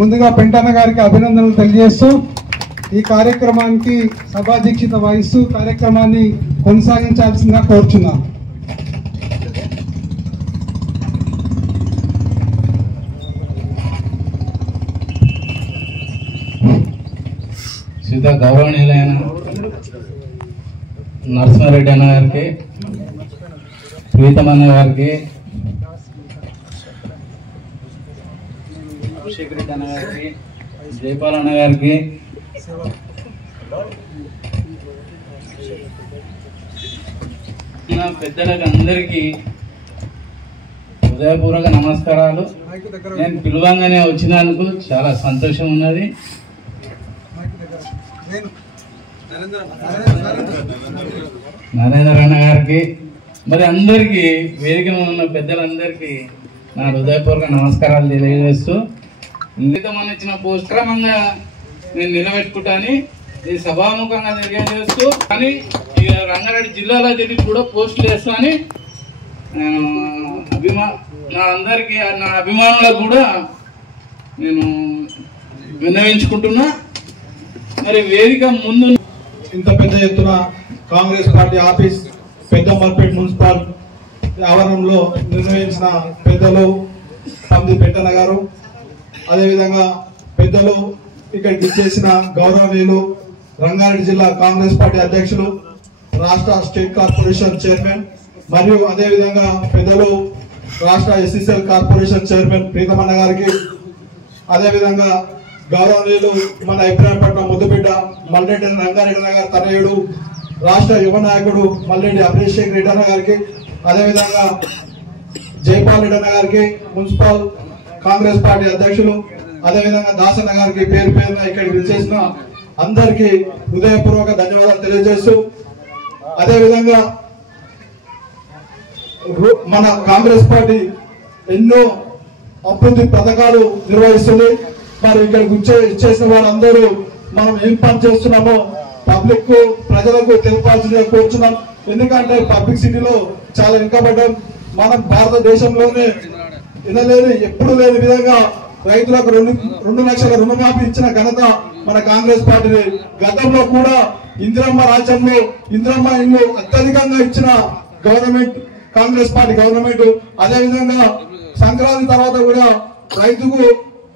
ముందుగా పెంటన్న గారికి అభినందనలు తెలియజేస్తూ ఈ కార్యక్రమానికి సభాధ్యక్షత వహిస్తూ కార్యక్రమాన్ని కొనసాగించాల్సిందిగా కోరుచున్నాను. శ్రీత గౌరవనీయులైన నరసింహారెడ్డి అన్న గారికి, ప్రీతమన్న గారికి, అభిషేక్ రెడ్డి అన్న గారికి, జైపాల్ అన్న గారికి, పెద్దలకు అందరికీ హృదయపూర్వక నమస్కారాలు. నేను పిలువంగానే వచ్చినందుకు చాలా సంతోషం ఉన్నది. నరేంద్ర అన్న గారికి, మరి అందరికీ వేదిక ఉన్న పెద్దలందరికీ నా హృదయపూర్వక నమస్కారాలు తెలియజేస్తూ, మన ఇచ్చిన పోస్ట్క్రమంగా నేను నిలబెట్టుకుంటాను ఈ సభాముఖంగా తెలియజేస్తూ, కానీ ఈ రంగారెడ్డి జిల్లాలో తిరిగి కూడా పోస్టులు వేస్తానని నా అందరికీ నా అభిమానులకు కూడా నేను విన్నవించుకుంటున్నా. మరి వేదిక ముందు ఇంత పెద్ద ఎత్తున కాంగ్రెస్ పార్టీ ఆఫీస్ పెద్దమర్పేట మున్సిపల్ ఆవరణంలో నిర్వహించిన పెద్దలు పంది పెంటన్న గారు, అదేవిధంగా పెద్దలు ఇక్కడికి ఇచ్చేసిన గౌరవనీయులు రంగారెడ్డి జిల్లా కాంగ్రెస్ పార్టీ అధ్యక్షులు, రాష్ట్ర స్టేట్ కార్పొరేషన్ చైర్మన్ మరియు అదేవిధంగా పెద్దలు రాష్ట్ర ఎస్సీసీఎల్ కార్పొరేషన్ చైర్మన్ ప్రీతమన్న గారికి, అదేవిధంగా గౌరవనీయులు మన ఇబ్రాహీంపట్నం ముద్దుబిడ్డ మల్రెడ్డి రంగారెడ్డి గారి తనయుడు రాష్ట్ర యువ నాయకుడు మల్రెడ్డి అభిషేక్ రెడ్డి అన్న గారికి, అదేవిధంగా జైపాల్ రెడ్డి అన్న గారికి, మున్సిపల్ కాంగ్రెస్ పార్టీ అధ్యక్షులు, అదేవిధంగా దాసన్న గారికి పేరు పేరున ఇక్కడికి విచ్చేసిన అందరికీ హృదయపూర్వక ధన్యవాదాలు తెలియజేస్తూ, అదేవిధంగా మన కాంగ్రెస్ పార్టీ ఎన్నో అభివృద్ధి పథకాలు నిర్వహిస్తుంది. మరి ఇక్కడికి ఇచ్చేసిన వారందరూ మనం ఏం పని చేస్తున్నామో పబ్లిక్ ప్రజలకు తెలిపాల్సిందిగా కోరుచున్నాం. ఎందుకంటే పబ్లిక్ సిటీలో చాలా వెనుకబడ్డాం. మనం భారతదేశంలోనే వినలేని ఎప్పుడు లేని విధంగా రైతులకు 2 లక్షల రుణమాఫీ ఇచ్చిన ఘనత మన కాంగ్రెస్ పార్టీ. గతంలో కూడా ఇందిరమ్మ రాజ్యంలో ఇందిరమ్మ ఇల్లు అత్యధికంగా ఇచ్చిన గవర్నమెంట్ కాంగ్రెస్ పార్టీ గవర్నమెంట్. అదేవిధంగా సంక్రాంతి తర్వాత కూడా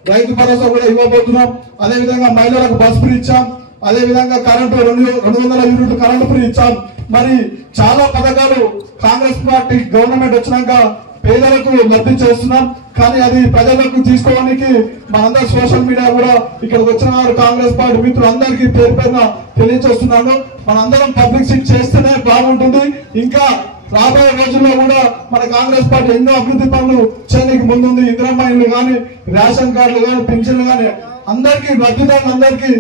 రైతు భరోసా కూడా ఇవ్వబోతున్నాం. అదేవిధంగా మహిళలకు బస్ ఫ్రీ ఇచ్చాం. అదేవిధంగా కరెంటు 200 యూనిట్లు కరెంటు ఫ్రీ ఇచ్చాం. మరి చాలా పథకాలు కాంగ్రెస్ పార్టీ గవర్నమెంట్ వచ్చినాక పేదలకు లబ్ధి చేస్తున్నాం. కానీ అది ప్రజలకు తీసుకోవడానికి మనందరూ సోషల్ మీడియా కూడా ఇక్కడికి వచ్చిన వారు కాంగ్రెస్ పార్టీ మిత్రులందరికీ పేరు పేరున తెలియజేస్తున్నాను. మనందరం పబ్లిక్ సిటీ చేస్తేనే బాగుంటుంది. ఇంకా రాబోయే రోజుల్లో కూడా మన కాంగ్రెస్ పార్టీ ఎన్నో అభివృద్ధి పనులు చేయడానికి ముందుంది. ఇందిరమ్మ ఇల్లు కానీ, రేషన్ కార్డులు కానీ, పెన్షన్లు కానీ అందరికీ లబ్ధిదారులందరికీ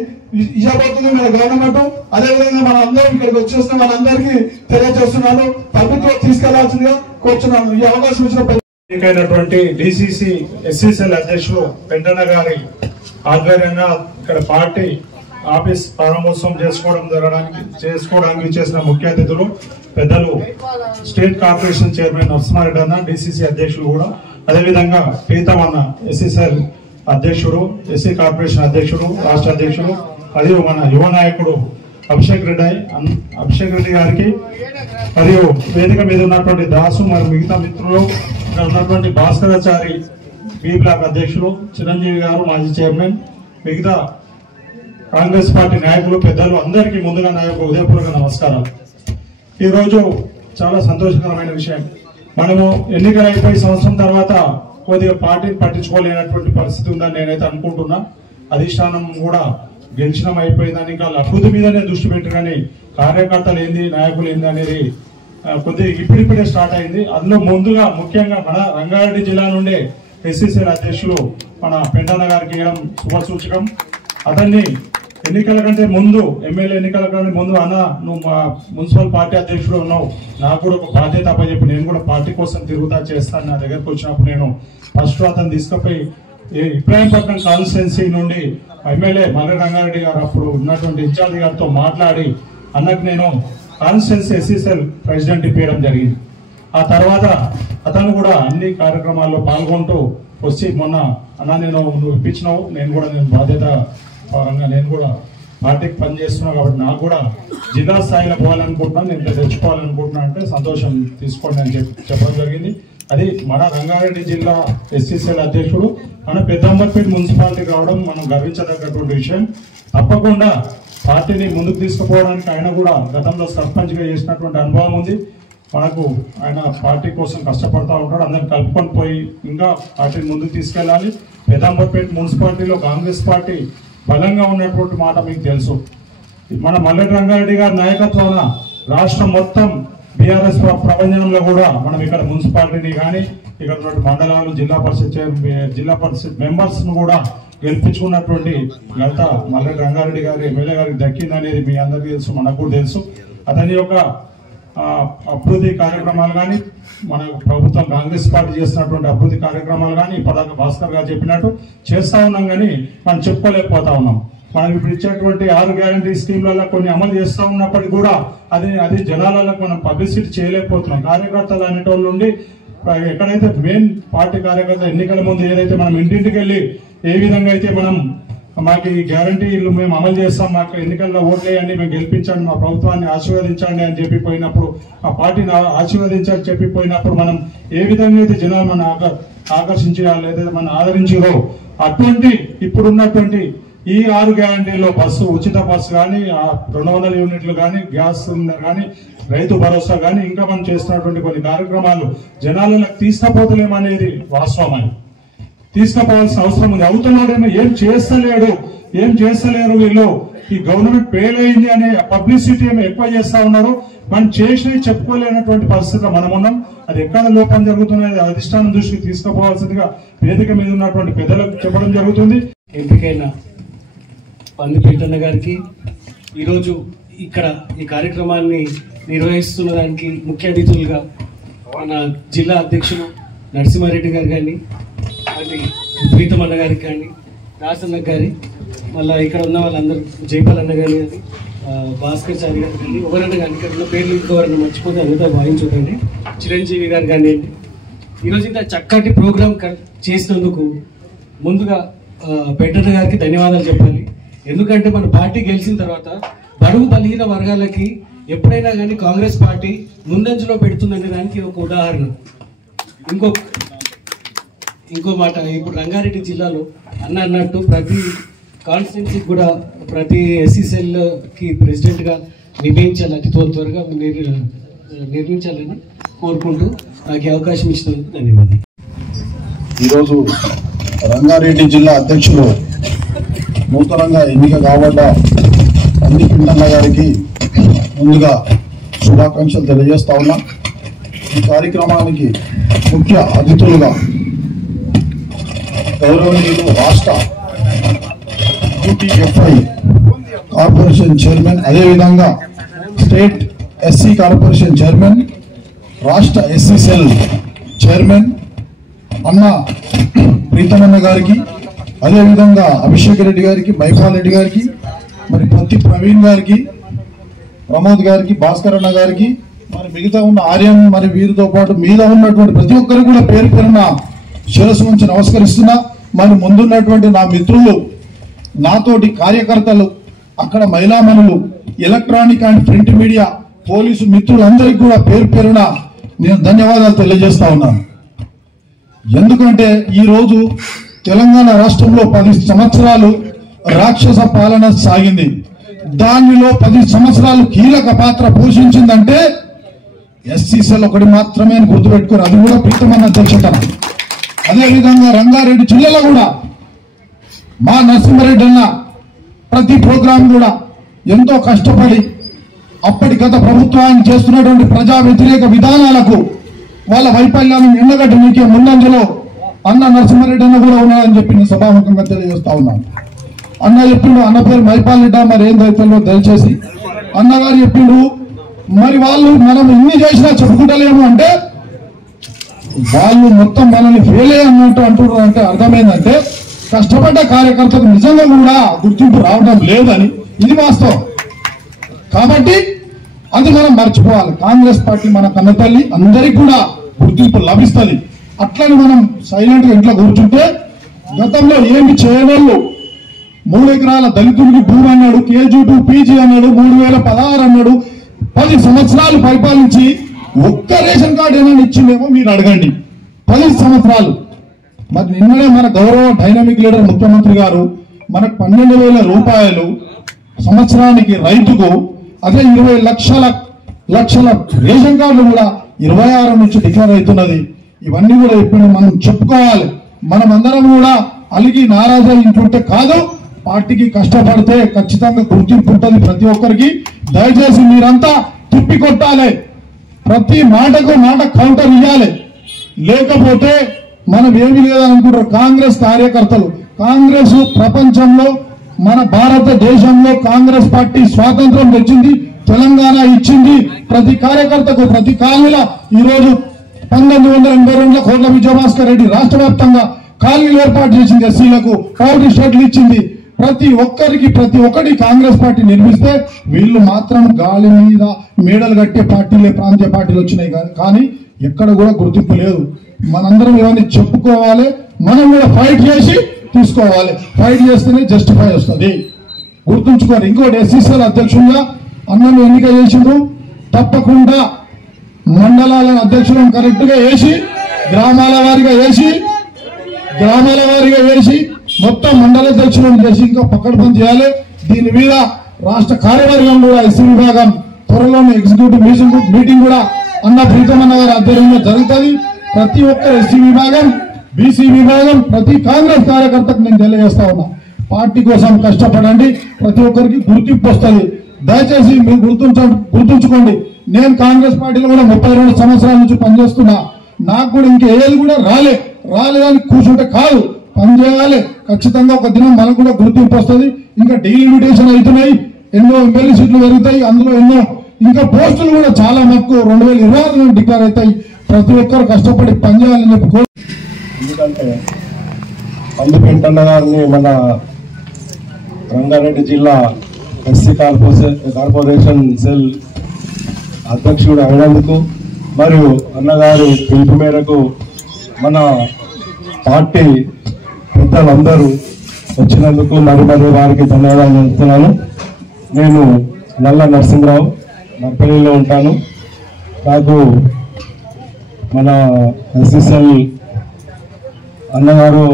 ఇవ్వబోతుంది మన గవర్నమెంట్. అదేవిధంగా మన అందరం ఇక్కడికి వచ్చేసిన మనందరికీ తెలియజేస్తున్నాను. ప్రభుత్వం తీసుకెళ్లాల్సిందిగా కోరుచున్నాను. ఈ అవకాశం ఇచ్చిన ఎన్నికైనటువంటి డిసిసి ఎస్సీసీఎల్ అధ్యక్షులు పెంటన్న గారి ఆధ్వర్యంగా ఇక్కడ పార్టీ ఆఫీస్ ప్రారంభోత్సవం చేసుకోవడానికి చేసిన ముఖ్య అతిథులు పెద్దలు స్టేట్ కార్పొరేషన్ చైర్మన్ నరసింహారెడ్డి అన్న, డిసిసి అధ్యక్షులు కూడా, అదేవిధంగా ప్రీతమన్న ఎస్సీసీఎల్ అధ్యక్షుడు, ఎస్సీ కార్పొరేషన్ అధ్యక్షుడు, రాష్ట్ర అధ్యక్షుడు, మరియు మన యువ నాయకుడు అభిషేక్ రెడ్డి గారికి, మరియు వేదిక మీద ఉన్నటువంటి దాసు మరియు మిగతా మిత్రులు, ఇక్కడ ఉన్నటువంటి భాస్కరాచారి బి బ్లాక్ అధ్యక్షులు, చిరంజీవి గారు మాజీ చైర్మన్, మిగతా కాంగ్రెస్ పార్టీ నాయకులు, పెద్దలు అందరికీ ముందుగా నా యొక్క హృదయపూర్వక నమస్కారాలు. ఈరోజు చాలా సంతోషకరమైన విషయం. మనము ఎన్నికలు అయిపోయి సంవత్సరం తర్వాత కొద్దిగా పార్టీని పట్టించుకోలేనటువంటి పరిస్థితి ఉందని నేనైతే అనుకుంటున్నా. అధిష్టానం కూడా గెలిచడం అయిపోయిందని, ఇంకా అభివృద్ధి మీదనే దృష్టి పెట్టినని కార్యకర్తలు ఏంది, నాయకులు ఏంది అనేది కొద్దిగా ఇప్పుడిప్పుడే స్టార్ట్ అయింది. అందులో ముందుగా ముఖ్యంగా మన రంగారెడ్డి జిల్లా నుండే ఎస్సీసీఎల్ అధ్యక్షులు మన పెంటన్న గారికి ఇవ్వడం శుభసూచకం. అతన్ని ఎన్నికల కంటే ముందు, ఎమ్మెల్యే ఎన్నికల కంటే ముందు, అన్న నువ్వు మా మున్సిపల్ పార్టీ అధ్యక్షుడు ఉన్నావు, నాకు కూడా ఒక బాధ్యత అప్పచెప్పి నేను కూడా పార్టీ కోసం తిరుగుతా చేస్తాను. నా దగ్గరకు వచ్చినప్పుడు నేను ఫస్ట్ అతను తీసుకుపోయి ఇబ్రాహీంపట్నం కాన్స్టిట్యున్సీ నుండి ఎమ్మెల్యే మర్రి రంగారెడ్డి గారు అప్పుడు ఉన్నటువంటి ఇన్ఛార్జి గారితో మాట్లాడి అన్నకు నేను కాన్స్టిట్యున్సీ ఎస్సీసీఎల్ ప్రెసిడెంట్ ఇప్పించడం జరిగింది. ఆ తర్వాత అతను కూడా అన్ని కార్యక్రమాల్లో పాల్గొంటూ వచ్చి మొన్న అన్న నువ్వు ఇప్పించినావు, నేను బాధ్యత పరంగా నేను కూడా పార్టీకి పనిచేస్తున్నాను కాబట్టి నాకు కూడా జిల్లా స్థాయిలో పోవాలనుకుంటున్నాను, నేను తెచ్చుకోవాలనుకుంటున్నాను అంటే సంతోషం తీసుకోండి అని చెప్పడం జరిగింది. అది మన రంగారెడ్డి జిల్లా ఎస్సీసీఎల్ అధ్యక్షుడు మన పెద్దంబర్పేట మున్సిపాలిటీకి రావడం మనం గర్వించదగ్గటువంటి విషయం. తప్పకుండా పార్టీని ముందుకు తీసుకుపోవడానికి ఆయన కూడా గతంలో సర్పంచ్గా చేసినటువంటి అనుభవం ఉంది. మనకు ఆయన పార్టీ కోసం కష్టపడతా ఉంటాడు. అందరిని కలుపుకొని పోయి ఇంకా పార్టీని ముందుకు తీసుకెళ్ళాలి. పెద్దంబర్పేట మున్సిపాలిటీలో కాంగ్రెస్ పార్టీ బలంగా ఉన్నటువంటి మాట మీకు తెలుసు. మన మల్లెడ్డి రంగారెడ్డి గారి నాయకత్వాన రాష్ట్రం మొత్తం బీఆర్ఎస్ ప్రపంచంలో కూడా మనం ఇక్కడ మున్సిపాలిటీని కానీ ఇక్కడ ఉన్న మండలాలు జిల్లా పరిషత్ మెంబర్స్ ను కూడా గెలిపించుకున్నటువంటి ఘనత మల్లెడ్డి రంగారెడ్డి గారి ఎమ్మెల్యే గారికి దక్కిందనేది మీ అందరికీ తెలుసు, మనకు కూడా తెలుసు. అతని యొక్క అభివృద్ధి కార్యక్రమాలు కానీ మన ప్రభుత్వం కాంగ్రెస్ పార్టీ చేస్తున్నటువంటి అభివృద్ధి కార్యక్రమాలు కానీ ఇప్పటిదాకా భాస్కర్ గారు చెప్పినట్టు చేస్తా ఉన్నాం, కానీ మనం చెప్పుకోలేకపోతా ఉన్నాం. మనం ఇప్పుడు ఇచ్చేటువంటి 6 గ్యారంటీ స్కీమ్లలో కొన్ని అమలు చేస్తూ ఉన్నప్పటికీ కూడా అది జనాలకు మనం పబ్లిసిటీ చేయలేకపోతున్నాం. కార్యకర్తలు అనేటోళ్ళ నుండి ఎక్కడైతే మెయిన్ పార్టీ కార్యకర్త ఎన్నికల ముందు ఏదైతే మనం ఇంటింటికి వెళ్ళి ఏ విధంగా అయితే మనం మాకు ఈ గ్యారంటీలు మేము అమలు చేస్తాం, మాకు ఎన్నికల్లో ఓట్లేయండి, మేము గెలిపించండి, మా ప్రభుత్వాన్ని ఆశీర్వదించండి అని చెప్పిపోయినప్పుడు, ఆ పార్టీని ఆశీర్వదించని చెప్పిపోయినప్పుడు మనం ఏ విధంగా అయితే జనాలు మనం ఆకర్షించాలి లేదా మనం ఆదరించారో అటువంటి ఇప్పుడున్నటువంటి ఈ 6 గ్యారంటీల్లో ఉచిత బస్సు కానీ 200 యూనిట్లు కానీ గ్యాస్ సిలిండర్ కానీ రైతు భరోసా కానీ ఇంకా మనం చేస్తున్నటువంటి కొన్ని కార్యక్రమాలు జనాలకు తీసుకపోతలేమనేది వాస్తవమని తీసుకుపోవాల్సిన అవసరం ఉంది. అవుతున్నాడేమో ఏం చేస్తలేరు వీళ్ళు, ఈ గవర్నమెంట్ ఫెయిల్ అయింది అనే పబ్లిసిటీ ఏమో ఎక్కువ చేస్తా ఉన్నారు. మనం చేసినవి చెప్పుకోలేనటువంటి పరిస్థితిలో మనం ఉన్నాం. అది ఎక్కడ లోపం జరుగుతున్నది అధిష్టానం దృష్టికి తీసుకుపోవాల్సిందిగా వేదిక మీద ఉన్నటువంటి పెద్దలకు చెప్పడం జరుగుతుంది. ఎంపికైన పంది పీటన్న గారికి ఈరోజు ఇక్కడ ఈ కార్యక్రమాన్ని నిర్వహిస్తున్న దానికి ముఖ్య అతిథులుగా మన జిల్లా అధ్యక్షులు నరసింహారెడ్డి గారు కానీ, అది ప్రీతమన్న గారికి కానీ, రాసన్న గారి, మళ్ళీ ఇక్కడ ఉన్న వాళ్ళందరూ జైపాల్ అన్న గారి కానీ, భాస్కర్ చారి గారు కానీ, ఎవరన్నా కానీ ఇక్కడ ఉన్న పేర్లు ఇంకెవరన్నా మర్చిపోతే అంతా వాయించుకోండి, చిరంజీవి గారు కానివ్వండి. ఈరోజు ఇంత చక్కటి ప్రోగ్రాం చేసినందుకు ముందుగా పెద్దన్న గారికి ధన్యవాదాలు చెప్పాలి. ఎందుకంటే మన పార్టీ గెలిచిన తర్వాత బడుగు బలహీన వర్గాలకి ఎప్పుడైనా కానీ కాంగ్రెస్ పార్టీ ముందంజలో పెడుతుందనే దానికి ఒక ఉదాహరణ. ఇంకో మాట, ఇప్పుడు రంగారెడ్డి జిల్లాలో అన్నట్టు ప్రతి కాన్స్టిట్యున్సీకి కూడా ప్రతి ఎస్సీసీఎల్కి ప్రెసిడెంట్గా నిర్ణయించాలి, అతి త్వరగా నిర్మించాలని కోరుకుంటూ నాకు అవకాశం ఇచ్చినందుకు ధన్యవాదాలు. ఈరోజు రంగారెడ్డి జిల్లా అధ్యక్షులు నూతనంగా ఎన్నిక కాబడ్డ పంది పిండన్న గారికి ముందుగా శుభాకాంక్షలు తెలియజేస్తా ఉన్నా. ఈ కార్యక్రమానికి ముఖ్య అతిథులుగా గౌరవనీయులు రాష్ట్ర యూటీఎఫ్ఐ కార్పొరేషన్ చైర్మన్, అదేవిధంగా స్టేట్ ఎస్సీ కార్పొరేషన్ చైర్మన్, రాష్ట్ర ఎస్సీసీఎల్ చైర్మన్ అన్న ప్రీతమన్న గారికి, అదేవిధంగా అభిషేక్ రెడ్డి గారికి, మైపాల్ రెడ్డి గారికి, మరి పత్తి ప్రవీణ్ గారికి, ప్రమోద్ గారికి, భాస్కర్ అన్న గారికి, మరి మిగతా ఉన్న ఆర్యన్, మరి వీరితో పాటు మీద ఉన్నటువంటి ప్రతి ఒక్కరికి కూడా పేరు పేరున శిరస్సు నుంచి నమస్కరిస్తున్నా. మరి ముందున్నటువంటి నా మిత్రులు, నాతోటి కార్యకర్తలు, అక్కడ మహిళామణులు, electronic and print media, police మిత్రులందరికీ కూడా పేరు పేరున నేను ధన్యవాదాలు తెలియజేస్తా ఉన్నాను. ఎందుకంటే ఈరోజు తెలంగాణ రాష్ట్రంలో 10 సంవత్సరాలు రాక్షస పాలన సాగింది. దానిలో 10 సంవత్సరాలు కీలక పాత్ర పోషించిందంటే ఎస్సీసీఎల్ ఒకటి మాత్రమే గుర్తుపెట్టుకోరు, అది కూడా ప్రీతమన్న అధ్యక్షత. అదేవిధంగా రంగారెడ్డి జిల్లాలో కూడా మా నరసింహారెడ్డి అన్న ప్రతి ప్రోగ్రాం కూడా ఎంతో కష్టపడి అప్పటి గత ప్రభుత్వాన్ని చేస్తున్నటువంటి ప్రజా వ్యతిరేక విధానాలకు వాళ్ళ వైఫల్యాన్ని ఎండగట్టడానికి ముందంజలో అన్న నరసింహారెడ్డి అన్న కూడా ఉన్నాడని చెప్పి నేను సభాముఖంగా తెలియజేస్తా ఉన్నాను. అన్న చెప్పిండు, అన్న పేరు మైపాల్ రెడ్డి, మరి ఏం రైతుల్లో దయచేసి అన్నగారు చెప్పిండు. మరి వాళ్ళు మనం ఇన్ని చేసినా చెప్పుకుంటలేము అంటే వాళ్ళు మొత్తం మనల్ని ఫెయిల్ అయ్యన్నట్టు అంటున్నారు. అంటే అర్థమైందంటే కష్టపడ్డ కార్యకర్తకు నిజంగా కూడా గుర్తింపు రావడం లేదని, ఇది వాస్తవం. కాబట్టి అది మనం మర్చిపోవాలి. కాంగ్రెస్ పార్టీ మన కన్నతల్లి, అందరికి కూడా గుర్తింపు లభిస్తుంది. అట్లని మనం సైలెంట్ గా ఇంట్లో కూర్చుంటే గతంలో ఏమి చేయనోళ్ళు 3 ఎకరాల దళితుడికి భూమి అన్నాడు, KG2 PG అన్నాడు, 3016 అన్నాడు. 10 సంవత్సరాలు పరిపాలించి ఒక్క రేషన్ కార్డు ఏమైనా ఇచ్చిందేమో మీరు అడగండి. 10 సంవత్సరాలు. మరి నిన్ననే మన గౌరవ డైనామిక్ లీడర్ ముఖ్యమంత్రి గారు మనకు 12,000 రూపాయలు సంవత్సరానికి రైతుకు, అదే 20 లక్షల రేషన్ కార్డులు కూడా 26 నుంచి డిక్లేర్ అవుతున్నది. ఇవన్నీ కూడా ఇప్పుడు మనం చెప్పుకోవాలి. మనం అందరం కూడా అలిగి నారాజా ఇంటుంటే కాదు, పార్టీకి కష్టపడితే ఖచ్చితంగా గుర్తింపు ఉంటుంది ప్రతి ఒక్కరికి. దయచేసి మీరంతా తిప్పి కొట్టాలి, ప్రతి మాటకు మాట కౌంటర్ ఇవ్వాలి. లేకపోతే మనం ఏమీ లేదనుకుంటారు కాంగ్రెస్ కార్యకర్తలు. కాంగ్రెస్ ప్రపంచంలో, మన భారతదేశంలో కాంగ్రెస్ పార్టీ స్వాతంత్రం తెచ్చింది, తెలంగాణ ఇచ్చింది. ప్రతి కార్యకర్తకు ప్రతి కాలనీలో ఈరోజు 1982లో కోట్ల విజయభాస్కర్ రెడ్డి రాష్ట్ర వ్యాప్తంగా కాలనీలు ఏర్పాటు చేసింది, ఎస్సీలకు పౌర్ణి స్టేట్లు ఇచ్చింది. ప్రతి ఒక్కరికి ప్రతి ఒక్కటి కాంగ్రెస్ పార్టీ నిర్మిస్తే వీళ్ళు మాత్రం గాలి మీద మేడలు కట్టే పార్టీలే, ప్రాంతీయ పార్టీలు వచ్చినాయి కానీ ఎక్కడ కూడా గుర్తింపు లేదు. మనందరం ఇవన్నీ చెప్పుకోవాలి, మనం కూడా ఫైట్ చేసి తీసుకోవాలి. ఫైట్ చేస్తేనే జస్టిఫై వస్తుంది, గుర్తుంచుకోవాలి. ఇంకోటి SCCL అధ్యక్షుడిగా అన్నను ఎన్నిక చేసిండ్రు, తప్పకుండా మండలాల అధ్యక్షులను కరెక్ట్ గా వేసి, గ్రామాల వారిగా వేసి మొత్తం మండల అధ్యక్షులను చేసి ఇంకా పక్కడపని చేయాలి. దీని మీద రాష్ట్ర కార్యవర్గం కూడా SC విభాగం త్వరలోనే ఎగ్జిక్యూటివ్ మీటింగ్ కూడా అన్న ప్రీతమన్న గారి ఆధ్వర్యంలో జరుగుతుంది. ప్రతి ఒక్క SC విభాగం, BC విభాగం, ప్రతి కాంగ్రెస్ కార్యకర్తకు నేను తెలియజేస్తా ఉన్నా, పార్టీ కోసం కష్టపడండి, ప్రతి ఒక్కరికి గుర్తింపు వస్తుంది. దయచేసి మీరు గుర్తుంచుకోండి. నేను కాంగ్రెస్ పార్టీలో కూడా 32 సంవత్సరాల నుంచి పనిచేస్తున్నా. నాకు కూడా ఇంకా ఏది కూడా రాలేదని కూర్చుంటే కాదు, పనిచేయాలి. ఖచ్చితంగా ఒక దినం మనకు కూడా గుర్తింపు వస్తుంది. ఇంకా డీలిమిటేషన్ అవుతున్నాయి, ఎన్నో ఎమ్మెల్యే సీట్లు పెరుగుతాయి, అందులో ఎన్నో ఇంకా పోస్టులు కూడా చాలా మటుకు 2026 డిక్లేర్ అవుతాయి. ప్రతి ఒక్కరు కష్టపడి పనిచేయాలని చెప్పి. ఎందుకంటే పందిపెంటన్న గారిని మన రంగారెడ్డి జిల్లా SC కార్పొరేషన్ సెల్ అధ్యక్షుడు అయినందుకు, మరియు అన్నగారి పిలుపు మేరకు మన పార్టీ పెద్దలందరూ వచ్చినందుకు మరి వారికి ధన్యవాదాలు చెప్తున్నాను. నేను నల్ల నరసింహరావు, మర్పల్లిలో ఉంటాను. నాకు మన SCCL అన్నగారు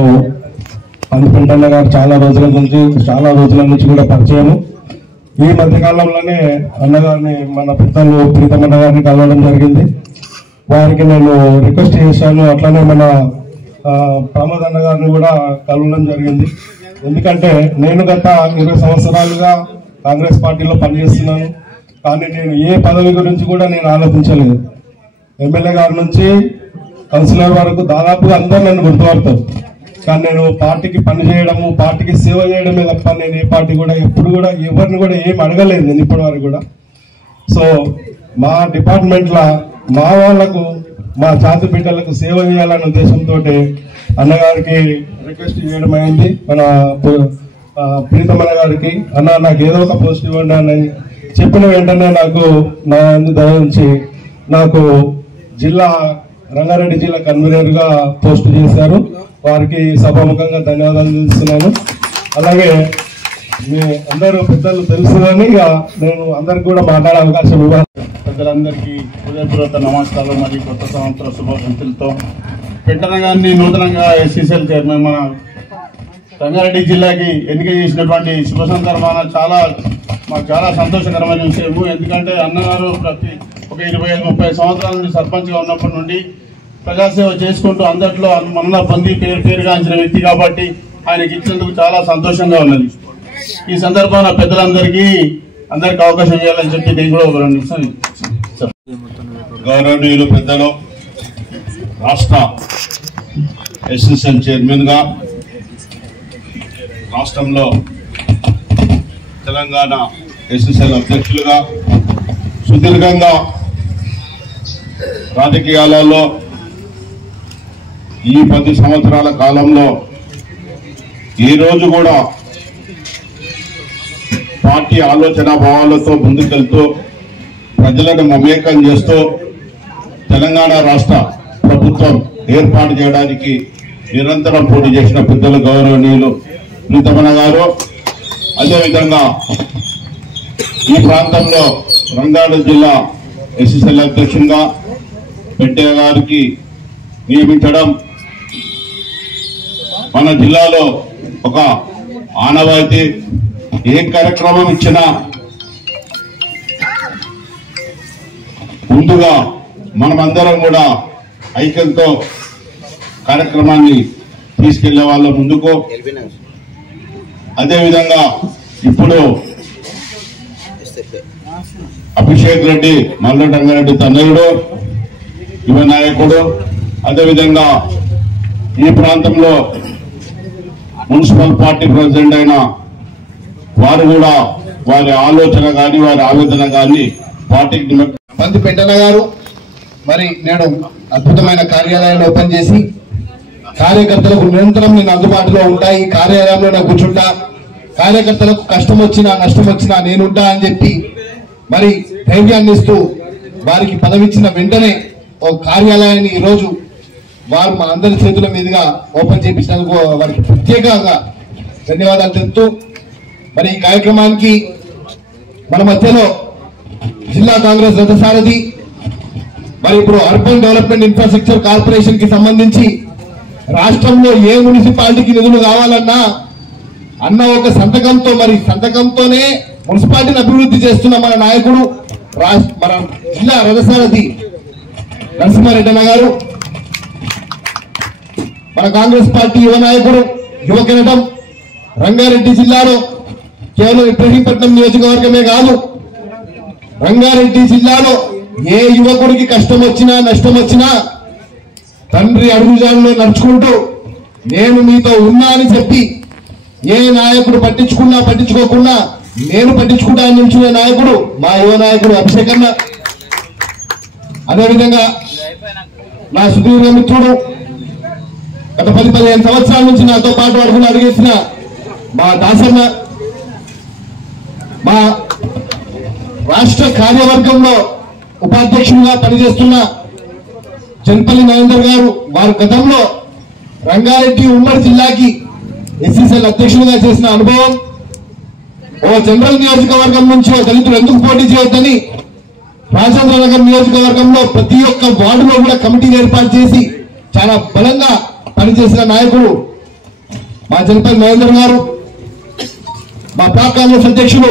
పందిపెంటన్న గారు చాలా రోజుల నుంచి కూడా పరిచయము. ఈ మధ్యకాలంలోనే అన్నగారిని మన పెద్దలు ప్రీతమన్న గారిని కలవడం జరిగింది. వారికి నేను రిక్వెస్ట్ చేశాను, అట్లనే మన ప్రమోద్ అన్న గారిని కూడా కలవడం జరిగింది. ఎందుకంటే నేను గత 20 సంవత్సరాలుగా కాంగ్రెస్ పార్టీలో పనిచేస్తున్నాను, కానీ నేను ఏ పదవి గురించి కూడా నేను ఆలోచించలేదు. ఎమ్మెల్యే గారి నుంచి కౌన్సిలర్ వరకు దాదాపుగా అందరూ నన్ను గుర్తుపడతారు. కానీ నేను పార్టీకి పని చేయడము, పార్టీకి సేవ చేయడమే తప్ప నేను ఏ పార్టీ కూడా ఎప్పుడు కూడా ఎవరిని కూడా ఏం అడగలేదు నేను ఇప్పటి వరకు కూడా. సో మా డిపార్ట్మెంట్లో మా వాళ్లకు, మా జాతి బిడ్డలకు సేవ చేయాలనే ఉద్దేశంతో అన్నగారికి రిక్వెస్ట్ చేయడం అయింది. మన ప్రీతమన్న గారికి, అన్న నాకు ఏదో ఒక పోస్ట్ ఇవ్వండి అని చెప్పిన వెంటనే నాకు నా దయ నుంచి నాకు రంగారెడ్డి జిల్లా కన్వీనర్ గా పోస్ట్ చేశారు. వారికి సభాముఖంగా ధన్యవాదాలు తెలుస్తున్నాను. అలాగే మీ అందరూ పెద్దలు తెలుసు కానీ నేను అందరికి కూడా మాట్లాడే అవకాశం ఇవ్వాలి. పెద్దలందరికీ హృదయపూర్వక నమస్కారాలు మరియు కొత్త సంవత్సర శుభాకాంక్షలతో పెంటన్న గారిని నూతనంగా SCCL చైర్మన్ మన రంగారెడ్డి జిల్లాకి ఎన్నిక చేసినటువంటి శుభ సందర్భాన మాకు చాలా సంతోషకరమైన విషయము. ఎందుకంటే అన్నగారు ఒక 25-30 సంవత్సరాల నుండి సర్పంచ్గా ఉన్నప్పటి నుండి ప్రజాసేవ చేసుకుంటూ అందరిలో మన పొంది పేరుగాంచిన వ్యక్తి కాబట్టి ఆయనకి ఇచ్చినందుకు చాలా సంతోషంగా ఉన్నది. ఈ సందర్భాన పెద్దలందరికీ అవకాశం ఇవ్వాలని చెప్పి నేను కూడా ఒక 2 నిమిషాలు గౌరవనీయులు పెద్దలు రాష్ట్ర SCCL చైర్మన్ గా, రాష్ట్రంలో తెలంగాణ SCCL అధ్యక్షులుగా సుదీర్ఘంగా రాజకీయాలలో ఈ 10 సంవత్సరాల కాలంలో ఈ రోజు కూడా పార్టీ ఆలోచన భావాలతో ముందుకెళ్తూ ప్రజలను మమేకం చేస్తూ తెలంగాణ రాష్ట్ర ప్రభుత్వం ఏర్పాటు చేయడానికి నిరంతరం పోటీ చేసిన పెద్దలు గౌరవనీయులు ప్రీతమన్న గారు, అదేవిధంగా ఈ ప్రాంతంలో రంగారెడ్డి జిల్లా ఎస్ఎస్ఎల్ అధ్యక్షునిగా పెంటయ్య గారికి నియమించడం మన జిల్లాలో ఒక ఆనవాయితీ. ఏ కార్యక్రమం ఇచ్చినా ముందుగా మనమందరం కూడా ఐక్యంతో కార్యక్రమాన్ని తీసుకెళ్లే వాళ్ళ ముందుకు. అదేవిధంగా ఇప్పుడు అభిషేక్ రెడ్డి మల్ల రంగారెడ్డి తనయుడు, యువ నాయకుడు, అదేవిధంగా ఈ ప్రాంతంలో మున్సిపల్ పార్టీ ప్రెసిడెంట్ అయిన వారు కూడా వారి ఆలోచన కానీ వారి ఆవేదన కానీ పార్టీకి పంది పెంటన్న గారు మరి నేడు అద్భుతమైన కార్యాలయాన్ని ఓపెన్ చేసి కార్యకర్తలకు నిరంతరం నేను అందుబాటులో ఉంటా, ఈ కార్యాలయంలో నేను కూర్చుంటా, కార్యకర్తలకు కష్టం వచ్చినా నష్టం వచ్చినా నేనుంటా అని చెప్పి మరి ధైర్యాన్ని ఇస్తూ వారికి పదవిచ్చిన వెంటనే ఒక కార్యాలయాన్ని ఈరోజు వారు మా అందరి చేతుల మీదుగా ఓపెన్ చేయించినందుకు వారికి ప్రత్యేకంగా ధన్యవాదాలు తెలుపుతూ మరి ఈ కార్యక్రమానికి మన మధ్యలో జిల్లా కాంగ్రెస్ రథసారథి మరి ఇప్పుడు అర్బన్ డెవలప్మెంట్ ఇన్ఫ్రాస్ట్రక్చర్ కార్పొరేషన్ కి సంబంధించి రాష్ట్రంలో ఏ మున్సిపాలిటీకి నిధులు కావాలన్నా అన్న ఒక సంతకంతో మరి సంతకంతోనే మున్సిపాలిటీని అభివృద్ధి చేస్తున్న మన నాయకుడు మన జిల్లా రథసారథి నరసింహారెడ్డి అన్న గారు, మన కాంగ్రెస్ పార్టీ యువ నాయకుడు, యువ కిరీటం. రంగారెడ్డి జిల్లాలో కేవలం ఇబ్రహీంపట్నం నియోజకవర్గమే కాదు, రంగారెడ్డి జిల్లాలో ఏ యువకుడికి కష్టం వచ్చినా నష్టం వచ్చినా తండ్రి అడుగుజాడలో నడుచుకుంటూ నేను మీతో ఉన్నా అని చెప్పి ఏ నాయకుడు పట్టించుకున్నా పట్టించుకోకుండా నేను పట్టించుకుంటా అని నిలిచిన నాయకుడు మా యువ నాయకుడు అభిషేక్ అన్న. అదేవిధంగా నా సుదీర్ఘ మిత్రుడు గత 10-15 సంవత్సరాల నుంచి నాతో పాటు అడుగులు అడిగేసిన మా దాసన్న, మా రాష్ట్ర కార్యవర్గంలో ఉపాధ్యక్షులుగా పనిచేస్తున్న జన్పల్లి మహేందర్ గారు, వారు గతంలో రంగారెడ్డి ఉమ్మడి జిల్లాకి ఎస్సీసీఎల్ అధ్యక్షులుగా చేసిన అనుభవం. ఓ జనరల్ నియోజకవర్గం నుంచి ఓ దళితులు ఎందుకు పోటీ చేయొద్దని రాజేంద్రనగర్ నియోజకవర్గంలో ప్రతి ఒక్క వార్డులో కూడా కమిటీని ఏర్పాటు చేసి చాలా బలంగా పనిచేసిన నాయకుడు మా జన్పల్లి మహేందర్ గారు. మా బ్లాక్ కాంగ్రెస్ అధ్యక్షుడు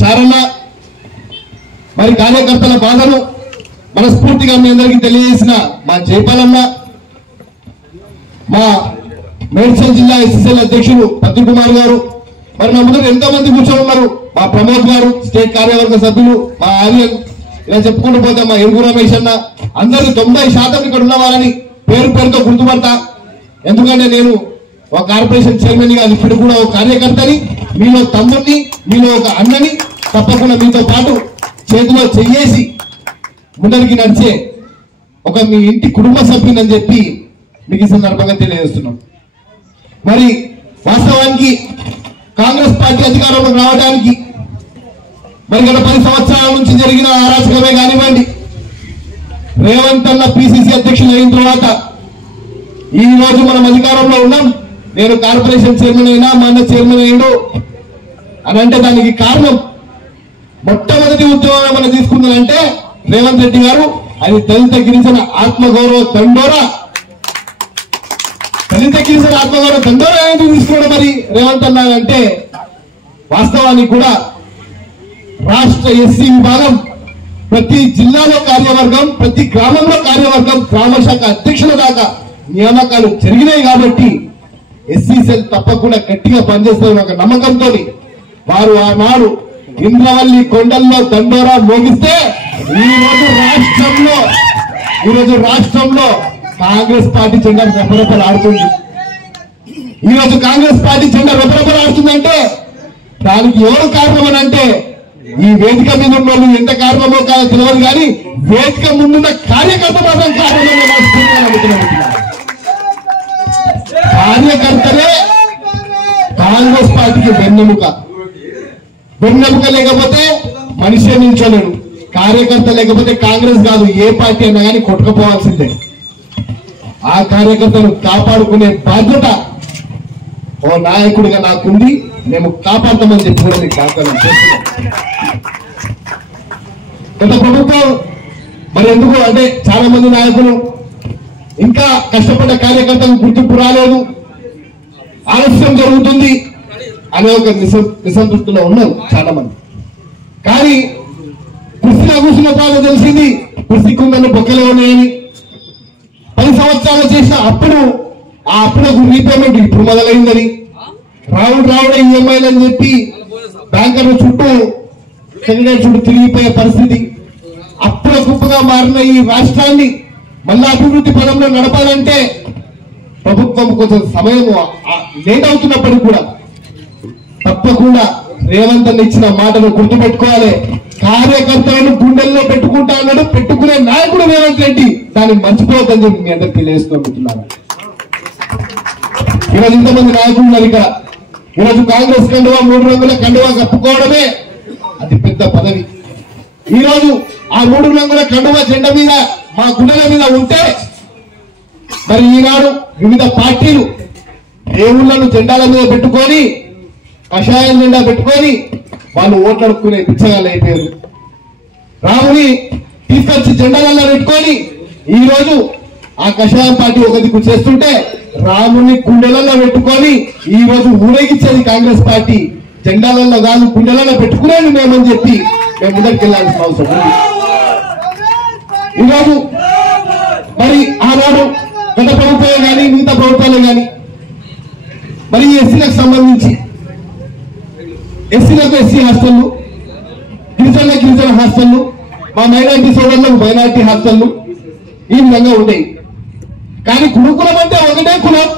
చారన్న మరి కార్యకర్తల బాధను మనస్ఫూర్తిగా మీ అందరికీ తెలియజేసిన మా జయపాలన్న, మా మేడ్చల్ జిల్లా ఎస్ఎస్ఎల్ అధ్యక్షుడు పత్రి కుమార్ గారు, మరి నా ముందు ఎంతో మంది కూర్చొని ఉన్నారు. మా ప్రమోద్ గారు, స్టేట్ కార్యవర్గ సభ్యులు, మా ఆర్యన్, ఇలా చెప్పుకుంటూ పోతే మా ఎరుగు రమేష్ అన్న, అందరూ 90% ఇక్కడ ఉన్న వాళ్ళని పేరు పేరుతో గుర్తుపడతా. ఎందుకంటే నేను ఒక కార్పొరేషన్ చైర్మన్ గా ఇప్పుడు కూడా ఒక కార్యకర్తని, మీలో తమ్ముడిని, మీలో ఒక అన్నని, తప్పకుండా మీతో పాటు చేతిలో చెయ్యేసి ముందరికి నడిచే ఒక మీ ఇంటి కుటుంబ సభ్యుని అని చెప్పి మీకు ఈ సందర్భంగా తెలియజేస్తున్నాం. మరి వాస్తవానికి కాంగ్రెస్ పార్టీ అధికారంలోకి రావడానికి మరి గత 10 సంవత్సరాల నుంచి జరిగిన అరాచకమే కానివ్వండి, రేవంత్ అన్న పిసిసి అధ్యక్షులు అయిన తర్వాత ఈ రోజు మనం అధికారంలో ఉన్నాం. నేను కార్పొరేషన్ చైర్మన్ అయినా, మా అన్న చైర్మన్ అయ్యాడు అని అంటే దానికి కారణం మొట్టమొదటి ఉద్యమం ఏమైనా తీసుకుందంటే రేవంత్ రెడ్డి గారు, అది దళిత గిరిజన ఆత్మగౌరవ దండోరా. దళిత గిరిజన ఆత్మగౌరవ దండోరా ఎందుకు తీసుకోవడం మరి రేవంత్ అన్న అంటే, వాస్తవానికి కూడా రాష్ట్ర ఎస్సీ విభాగం ప్రతి జిల్లాలో కార్యవర్గం, ప్రతి గ్రామంలో కార్యవర్గం, గ్రామ శాఖ అధ్యక్షుల దాకా నియామకాలు జరిగినాయి. కాబట్టి ఎస్సీసెల్ తప్పకుండా గట్టిగా పనిచేస్తున్న ఒక నమ్మకంతో వారు ఆనాడు ఇంద్రవల్లి కొండల్లో దండోరా మోగిస్తే ఈరోజు రాష్ట్రంలో కాంగ్రెస్ పార్టీ జెండా రెపరెపలు ఆడుతుంది. ఈరోజు కాంగ్రెస్ పార్టీ జెండా రెపరెపలు ఆడుతుందంటే దానికి ఎవరు కారణం అని అంటే, ఈ వేదిక మీద ఉన్న వాళ్ళు ఎంత కారణమో కాదో తెలియదు కానీ వేదిక ముందున్న కార్యకర్త మాత్రం కారణమని కార్యకర్తలే కాంగ్రెస్ పార్టీకి వెన్నెముక. వెన్నెముక లేకపోతే మనిషే నిల్చోలేడు. కార్యకర్త లేకపోతే కాంగ్రెస్ కాదు ఏ పార్టీ అన్నా కానీ కొట్టుకుపోవాల్సిందే. ఆ కార్యకర్తను కాపాడుకునే బాధ్యత ఓ నాయకుడిగా నాకుంది. మేము కాపాడతామని చెప్పి కూడా మీకు వాగ్దానం చేస్తున్నాం. గత ప్రభుత్వం మరి ఎందుకు అంటే చాలా మంది నాయకులు ఇంకా కష్టపడ్డ కార్యకర్తలకు గుర్తింపు రాలేదు, ఆలస్యం జరుగుతుంది అనే ఒక నిసంతృప్తిలో ఉన్నారు చాలా మంది. కానీ కృష్ణ కూర్చున్న పాలు తెలిసింది కృషి కుందని బొక్కలే ఉన్నాయని. 10 సంవత్సరాలు చేసిన అప్పుడు ఆ అప్పులకు రీపేమెంట్ ఇప్పుడు మొదలైందని, రావుడే ఈఎంఐలు అని చెప్పి బ్యాంకర్ల చుట్టూ సెక్రటరీ చుట్టూ తిరిగిపోయే పరిస్థితి. అప్పుల కుప్పగా మారిన ఈ రాష్ట్రాన్ని మళ్ళా అభివృద్ధి పదంలో నడపాలంటే ప్రభుత్వం కొంచెం సమయం లేట్ అవుతున్నప్పటికీ కూడా తప్పకుండా రేవంత్ అన్న ఇచ్చిన మాటను గుర్తుపెట్టుకోవాలి. కార్యకర్తలను గుండెల్లో పెట్టుకుంటా అన్నాడు, పెట్టుకునే నాయకుడు రేవంత్ రెడ్డి. దాన్ని మర్చిపోవద్దని చెప్పి మీ అందరికి తెలియజేసుకుంటున్నాను. ఈరోజు ఇంతమంది నాయకులు ఉన్నారు ఇక్కడ. ఈరోజు కాంగ్రెస్ కండువా 3 రంగుల కండువా కప్పుకోవడమే అది పెద్ద పదవి. ఈరోజు ఆ 3 రంగుల కండువా జెండా మీద మా గుండెల మీద ఉంటే మరి ఈనాడు వివిధ పార్టీలు దేవుళ్లను జెండాల మీద పెట్టుకొని కషాయం జెండా పెట్టుకొని వాళ్ళు ఓట్లడుకునే పిచ్చగాళ్ళు అయిపోయారు. రాముని తీసుకొచ్చి జెండాలలో పెట్టుకొని ఈ రోజు ఆ కషాయం పార్టీ ఒక దిక్కు చేస్తుంటే రాముని గుండెలలో పెట్టుకొని ఈ రోజు ఊరేగించేది కాంగ్రెస్ పార్టీ. జెండాలలో కాదు గుండెలలో పెట్టుకునేది మేమని చెప్పి మేము ముందరికి వెళ్లాల్సిన అవసరం ఉంది. ఈరోజు మరి ఆనాడు గత ప్రభుత్వాలే కానీ మిగతా ప్రభుత్వాలే కానీ మరి ఎస్సీలకు సంబంధించి ఎస్సీలకు ఎస్సీ హాస్టళ్లు, గిరిజనులకు గిరిజన హాస్టళ్లు, మా మైనార్టీ సోదరులకు మైనార్టీ హాస్టళ్లు ఈ విధంగా ఉండేవి. కానీ కులం అంటే ఒకటే కులం,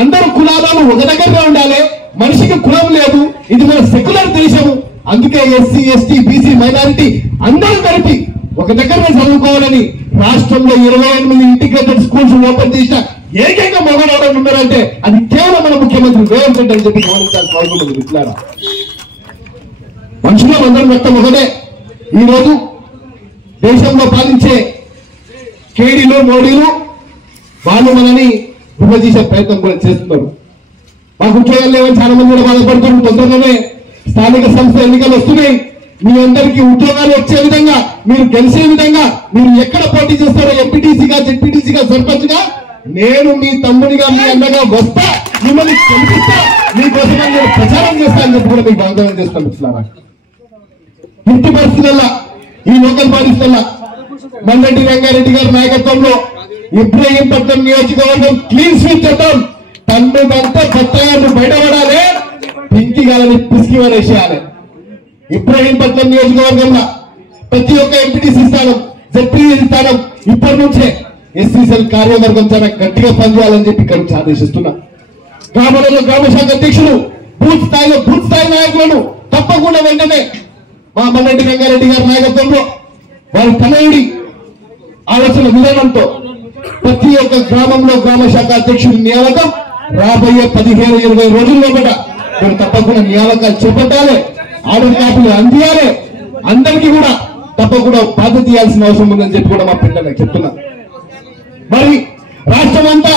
అందరూ కులాలను ఒక దగ్గరగా ఉండాలి. మనిషికి కులం లేదు, ఇది మన సెక్యులర్ దేశము. అందుకే ఎస్సీ ఎస్టీ బీసీ మైనారిటీ అందరూ కలిపి ఒక దగ్గర చదువుకోవాలని రాష్ట్రంలో 28 ఇంటిగ్రేటెడ్ స్కూల్స్ ఓపెన్ చేసిన ఏకైక మగవాడు ఉన్నారంటే అది కేవలం మన ముఖ్యమంత్రి రేవంత్ రెడ్డి అని చెప్పి గమనించాల్సిన అవసరం ఉంది. మిత్రులారా, మనుషులు అందరం మొత్తం ఒకటే. ఈ రోజు దేశంలో పాలించే కేడీలు మోడీలు వాళ్ళు మనని విభజించే ప్రయత్నం కూడా చేస్తున్నారు. మాకు ఉద్యోగాలు లేవని చాలా మంది కూడా బాధపడుతున్నారు. తొందరలోనే స్థానిక సంస్థ ఎన్నికలు వస్తున్నాయి. మీ అందరికీ ఉద్యోగాలు వచ్చే విధంగా, మీరు గెలిచే విధంగా, మీరు ఎక్కడ పోటీ చేస్తారో ఎంపీటీసీగా జెడ్పీటీసీగా సర్పంచ్గా నేను మీ తమ్ముడిగా మీ అన్నగా వస్తా, మిమ్మల్ని గెలిపిస్తా, మీకోసం నేను ప్రచారం చేస్తా అని చెప్పి కూడా మీకు వాగ్దానం చేస్తాను. మిత్రులారా, ఇంటి పరిస్థితుల్లో ఈ లోకల్ బాడీస్ వల్ల మల్లెడ్డి రంగారెడ్డి గారి నాయకత్వంలో ఇబ్రహీంపట్నం నియోజకవర్గం క్లీన్ స్వీప్ చేద్దాం. తన్నుదంతా కొత్తగా బయటపడాలి, పింకి గాలని పిసికి వరేసేయాలి. ఇబ్రహీంపట్నం నియోజకవర్గంలో ప్రతి ఒక్క ఎంపీటీసీ స్థానం, జెడ్పీటీసీ స్థానం ఇప్పటి నుంచే ఎస్సీసీఎల్ కార్యవర్గం చాలా గట్టిగా పనిచేయాలని చెప్పి ఇక్కడ నుంచి ఆదేశిస్తున్నా. గ్రామాలలో గ్రామ శాఖ అధ్యక్షులు, బూత్ స్థాయి నాయకులను తప్పకుండా వెంటనే మా మల్లెడ్డి రంగారెడ్డి గారి నాయకత్వంలో వారి తనయుడి ఆలోచన విధానంతో ప్రతి ఒక్క గ్రామంలో గ్రామ శాఖ అధ్యక్షుడి నియామకం రాబోయే 15-20 రోజుల్లో కూడా మీరు తప్పకుండా నియామకాలు చేపట్టాలి, ఆర్డర్ కాపీలు అందియాలి. అందరికీ కూడా తప్పకుండా బాధ్యత తీయాల్సిన అవసరం ఉందని చెప్పి కూడా మా పిల్లలకు చెప్తున్నా. మరి రాష్ట్రం అంతా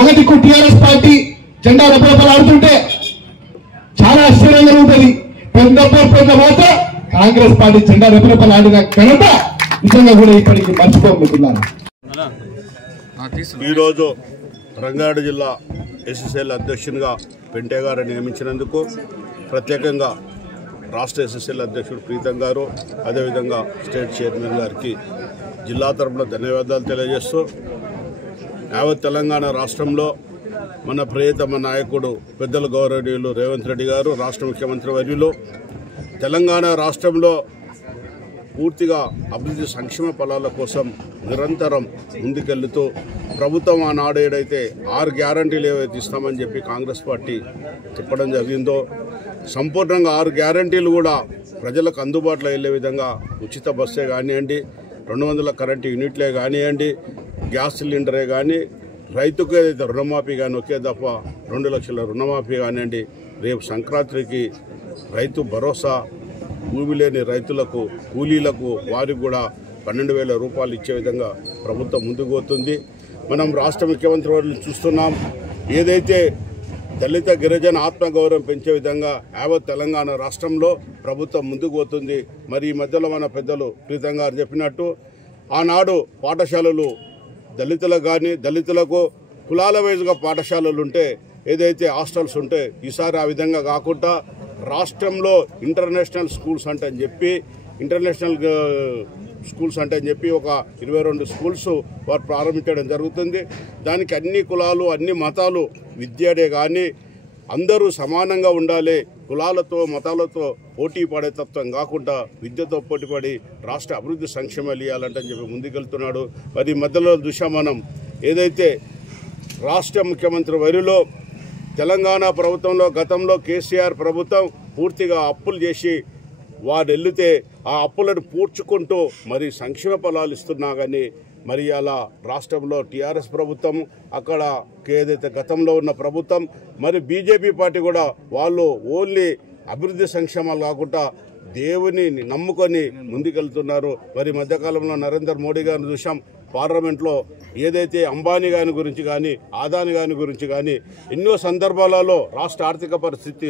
ఒకటి టీఆర్ఎస్ పార్టీ జెండా రెపరెపలాడుతుంటే చాలా ఆశ్చర్యంగా ఉంటుంది. పెద్ద మాత్రం కాంగ్రెస్ పార్టీ జెండా రెపరెపలాడిన ఘనత నిజంగా కూడా ఇప్పటికీ మర్చిపోతున్నాను. ఈరోజు రంగారెడ్డి జిల్లా ఎస్ఎస్ఎల్ అధ్యక్షునిగా పెంటే గారు నియమించినందుకు ప్రత్యేకంగా రాష్ట్ర ఎస్ఎస్ఎల్ అధ్యక్షుడు ప్రీతం గారు, అదేవిధంగా స్టేట్ చైర్మన్ గారికి జిల్లా తరఫున ధన్యవాదాలు తెలియజేస్తూ, యావత్ తెలంగాణ రాష్ట్రంలో మన ప్రియతమ నాయకుడు పెద్దల గౌరవనీయులు రేవంత్ రెడ్డి గారు, రాష్ట్ర ముఖ్యమంత్రి వర్యులు, తెలంగాణ రాష్ట్రంలో పూర్తిగా అభివృద్ధి సంక్షేమ ఫలాల కోసం నిరంతరం ముందుకెళ్తూ ప్రభుత్వం ఆనాడు ఏదైతే 6 గ్యారంటీలు ఏవైతే ఇస్తామని చెప్పి కాంగ్రెస్ పార్టీ చెప్పడం జరిగిందో సంపూర్ణంగా 6 గ్యారంటీలు కూడా ప్రజలకు అందుబాటులో వెళ్ళే విధంగా ఉచిత బస్సే కానివ్వండి, 200 కరెంటు యూనిట్లే కానివ్వండి, గ్యాస్ సిలిండరే కానీ, రైతుకు ఏదైతే రుణమాఫీ కానీ ఒకే దఫా 2 లక్షల రుణమాఫీ కానివ్వండి, రేపు సంక్రాంతికి రైతు భరోసా భూమి లేని రైతులకు కూలీలకు వారికి కూడా 12,000 రూపాయలు ఇచ్చే విధంగా ప్రభుత్వం ముందుకు పోతుంది. మనం రాష్ట్ర ముఖ్యమంత్రి వారిని చూస్తున్నాం. ఏదైతే దళిత గిరిజన ఆత్మగౌరవం పెంచే విధంగా యావత్ తెలంగాణ రాష్ట్రంలో ప్రభుత్వం ముందుకు పోతుంది. మరి ఈ మధ్యలో మన పెద్దలు ప్రీతం గారు చెప్పినట్టు ఆనాడు పాఠశాలలు దళితులకు కానీ దళితులకు కులాల వైజ్గా పాఠశాలలు ఉంటే ఏదైతే హాస్టల్స్ ఉంటే ఈసారి ఆ విధంగా కాకుండా రాష్ట్రంలో ఇంటర్నేషనల్ స్కూల్స్ అంటే అని చెప్పి ఒక 22 స్కూల్స్ వారు ప్రారంభించడం జరుగుతుంది. దానికి అన్ని కులాలు అన్ని మతాలు విద్యడే కానీ అందరూ సమానంగా ఉండాలి. కులాలతో మతాలతో పోటీ పడే తత్వం కాకుండా విద్యతో పోటీపడి రాష్ట్ర అభివృద్ధి సంక్షేమాలు ఇవ్వాలంటే చెప్పి ముందుకెళ్తున్నాడు. మరి మధ్యలో చూసాం మనం ఏదైతే రాష్ట్ర ముఖ్యమంత్రి వరిలో తెలంగాణ ప్రభుత్వంలో గతంలో కేసీఆర్ ప్రభుత్వం పూర్తిగా అప్పులు చేసి వారు వెళ్తే ఆ అప్పులను పూడ్చుకుంటూ మరి సంక్షేమ ఫలాలు ఇస్తున్నా కానీ మరి అలా రాష్ట్రంలో టీఆర్ఎస్ ప్రభుత్వం అక్కడ ఏదైతే గతంలో ఉన్న ప్రభుత్వం మరి బీజేపీ పార్టీ కూడా వాళ్ళు ఓన్లీ అభివృద్ధి సంక్షేమాలు కాకుండా దేవుని నమ్ముకొని ముందుకెళ్తున్నారు. మరి మధ్యకాలంలో నరేంద్ర మోడీ గారిని చూసాం పార్లమెంట్లో ఏదైతే అంబానీ గారి గురించి కానీ ఆదాని గారి గురించి కానీ ఎన్నో సందర్భాలలో రాష్ట్ర ఆర్థిక పరిస్థితి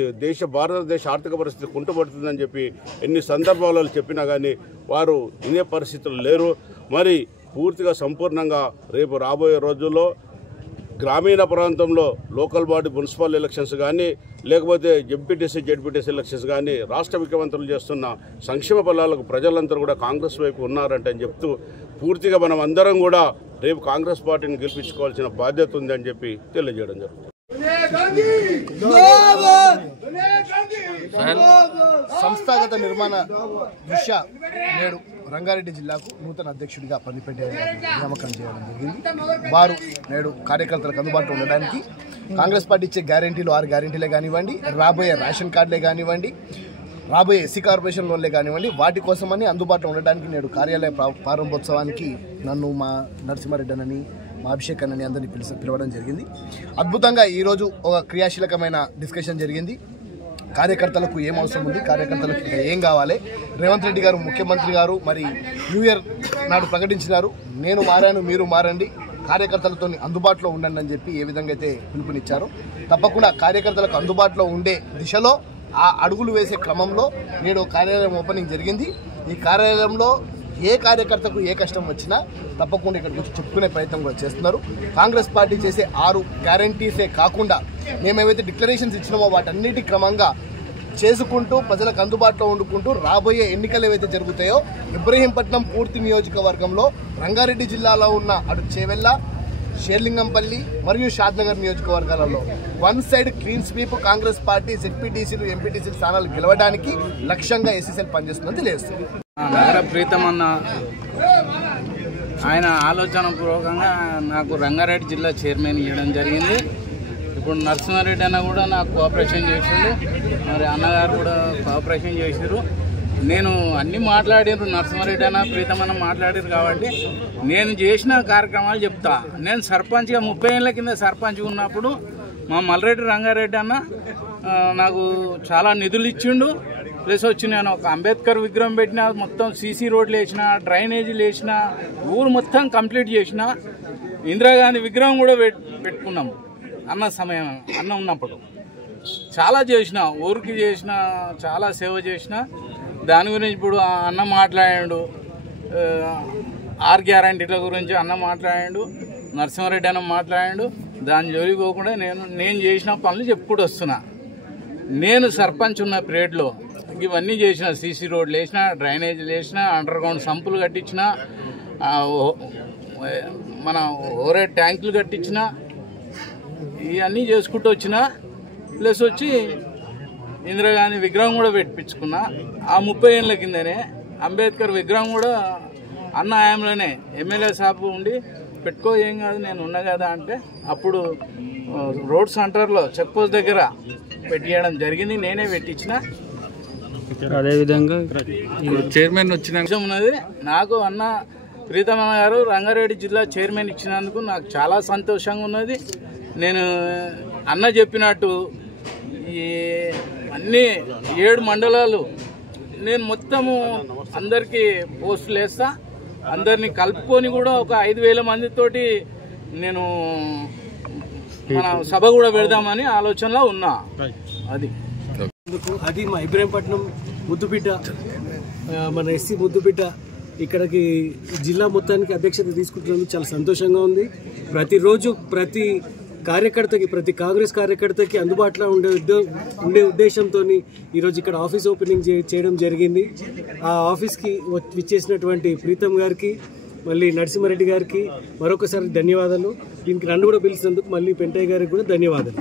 భారతదేశ ఆర్థిక పరిస్థితి కుంటుపడుతుందని చెప్పి ఎన్ని సందర్భాలలో చెప్పినా కానీ వారు ఇదే పరిస్థితులు లేరు. మరి పూర్తిగా సంపూర్ణంగా రేపు రాబోయే రోజుల్లో గ్రామీణ ప్రాంతంలో లోకల్ బాడీ మున్సిపల్ ఎలక్షన్స్ కానీ లేకపోతే ఎంపీటీసీ జెడ్పీటీసీ ఎలక్షన్స్ కానీ రాష్ట్ర ముఖ్యమంత్రులు చేస్తున్న సంక్షేమ ఫలాలకు ప్రజలందరూ కూడా కాంగ్రెస్ వైపు ఉన్నారంటే అని చెప్తూ పూర్తిగా మనం అందరం కూడా రేపు కాంగ్రెస్ పార్టీని గెలిపించుకోవాల్సిన బాధ్యత ఉందని చెప్పి తెలియజేయడం జరుగుతుంది. సంస్థాగత నిర్మాణ దృష్ట్యా నేడు రంగారెడ్డి జిల్లాకు నూతన అధ్యక్షుడిగా పనిపెట్టే నియామకం చేయడం జరిగింది. వారు నేడు కార్యకర్తలకు అందుబాటులో ఉండడానికి కాంగ్రెస్ పార్టీ ఇచ్చే గ్యారెంటీలు 6 గ్యారెంటీలే కానివ్వండి, రాబోయే రేషన్ కార్డులే కానివ్వండి, రాబోయే ఎస్సీ కార్పొరేషన్ లోన్లే కానివ్వండి, వాటి కోసమని అందుబాటులో ఉండడానికి నేడు కార్యాలయ ప్రారంభోత్సవానికి నన్ను మా నరసింహారెడ్డి అని మా అభిషేక్ అని అందరినీ పిలవడం జరిగింది. అద్భుతంగా ఈరోజు ఒక క్రియాశీలకమైన డిస్కషన్ జరిగింది. కార్యకర్తలకు ఏం అవసరం ఉంది, కార్యకర్తలకు ఏం కావాలి, రేవంత్ రెడ్డి గారు ముఖ్యమంత్రి గారు మరి న్యూ ఇయర్ నాడు ప్రకటించినారు, నేను మారాను మీరు మారండి, కార్యకర్తలతో అందుబాటులో ఉండండి అని చెప్పి ఏ విధంగా అయితే పిలుపునిచ్చారో తప్పకుండా కార్యకర్తలకు అందుబాటులో ఉండే దిశలో ఆ అడుగులు వేసే క్రమంలో నేడు కార్యాలయం ఓపెనింగ్ జరిగింది. ఈ కార్యాలయంలో ఏ కార్యకర్తకు ఏ కష్టం వచ్చినా తప్పకుండా ఇక్కడికి వచ్చి చెప్పుకునే ప్రయత్నం కూడా చేస్తున్నారు. కాంగ్రెస్ పార్టీ చేసే 6 గ్యారంటీసే కాకుండా మేమేవైతే డిక్లరేషన్స్ ఇచ్చినామో వాటన్నిటి క్రమంగా చేసుకుంటూ ప్రజలకు అందుబాటులో ఉండుకుంటూ రాబోయే ఎన్నికలు ఏవైతే జరుగుతాయో ఇబ్రహీంపట్నం పూర్తి నియోజకవర్గంలో రంగారెడ్డి జిల్లాలో ఉన్న అటు చేవెళ్ళ, షేర్లింగంపల్లి మరియు షాద్నగర్ నియోజకవర్గాలలో 1 side clean sweep Congress party జెడ్పీటీసీలు ఎంపీటీసీలు స్థానాలు గెలవడానికి లక్ష్యంగా ఎస్సీసీఎల్ పనిచేస్తుందని తెలియజేస్తుంది. నగర ప్రీతం అన్న ఆయన ఆలోచన పూర్వకంగా నాకు రంగారెడ్డి జిల్లా చైర్మన్ ఇవ్వడం జరిగింది. ఇప్పుడు నరసింహారెడ్డి అన్న కూడా నాకు కోఆపరేషన్ చేసిండు, మరి అన్నగారు కూడా కోఆపరేషన్ చేసారు. నేను అన్నీ మాట్లాడారు, నరసింహారెడ్డి అన్న ప్రీతం అన్న మాట్లాడారు కాబట్టి నేను చేసిన కార్యక్రమాలు చెప్తా. నేను సర్పంచ్గా 30 ఏళ్ళ కింద సర్పంచ్గా ఉన్నప్పుడు మా మల్రెడ్డి రంగారెడ్డి అన్న నాకు చాలా నిధులు ఇచ్చిండు. ప్లస్ వచ్చి నేను ఒక అంబేద్కర్ విగ్రహం పెట్టిన, మొత్తం సీసీ రోడ్లు వేసిన, డ్రైనేజీలు వేసిన, ఊరు మొత్తం కంప్లీట్ చేసిన, ఇందిరాగాంధీ విగ్రహం కూడా పెట్టుకున్నాము అన్న ఉన్నప్పుడు. చాలా చేసిన, ఊరికి చేసిన, చాలా సేవ చేసిన. దాని గురించి ఇప్పుడు అన్న మాట్లాడాడు, 6 గ్యారంటీల గురించి అన్న మాట్లాడాడు, నరసింహారెడ్డి అన్న మాట్లాడాడు. దాని జోలికి పోకుండా నేను చేసిన పనులు చెప్పుకుంటూ వస్తున్నా. నేను సర్పంచ్ ఉన్న పీరియడ్లో ఇవన్నీ చేసిన, సీసీ రోడ్లు వేసిన, డ్రైనేజీలు వేసిన, అండర్ గ్రౌండ్ సంపులు కట్టించిన, మన ఓరే ట్యాంకులు కట్టించిన, ఇవన్నీ చేసుకుంటూ వచ్చిన. ప్లస్ వచ్చి ఇందిరాగాంధీ విగ్రహం కూడా పెట్టించుకున్నా. ఆ 30 ఏళ్ళ కిందనే అంబేద్కర్ విగ్రహం కూడా అన్న ఆయంలోనే ఎమ్మెల్యే సాబ్ ఉండి పెట్టుకో, ఏం కాదు నేను ఉన్నా కదా అంటే అప్పుడు రోడ్ సెంటర్లో చెక్ పోస్ట్ దగ్గర పెట్టియడం జరిగింది, నేనే పెట్టించిన. అదేవిధంగా చైర్మన్ వచ్చిన విషయం ఉన్నది. నాకు అన్న ప్రీతమన్న గారు రంగారెడ్డి జిల్లా చైర్మన్ ఇచ్చినందుకు నాకు చాలా సంతోషంగా ఉన్నది. నేను అన్న చెప్పినట్టు ఈ అన్ని 7 మండలాలు నేను మొత్తము అందరికీ పోస్టులు వేస్తా, అందరినీ కలుపుకొని కూడా ఒక 5,000 మందితోటి నేను మన సభ కూడా పెడదామని ఆలోచనలో ఉన్నా. అది మా ఇబ్రాహీంపట్నం ముద్దుబిడ్డ, మన ఎస్సీ ముద్దుబిడ్డ ఇక్కడికి జిల్లా మొత్తానికి అధ్యక్షత తీసుకుంటున్నందుకు చాలా సంతోషంగా ఉంది. ప్రతిరోజు ప్రతి కార్యకర్తకి, ప్రతి కాంగ్రెస్ కార్యకర్తకి అందుబాటులో ఉండే ఉద్దేశంతో ఈరోజు ఇక్కడ ఆఫీస్ ఓపెనింగ్ చేయడం జరిగింది. ఆ ఆఫీస్కి విచ్చేసినటువంటి ప్రీతం గారికి, మళ్ళీ నరసింహారెడ్డి గారికి మరొకసారి ధన్యవాదాలు. దీనికి నన్ను కూడా పిలిచినందుకు మళ్ళీ పెంటయ్య గారికి కూడా ధన్యవాదాలు.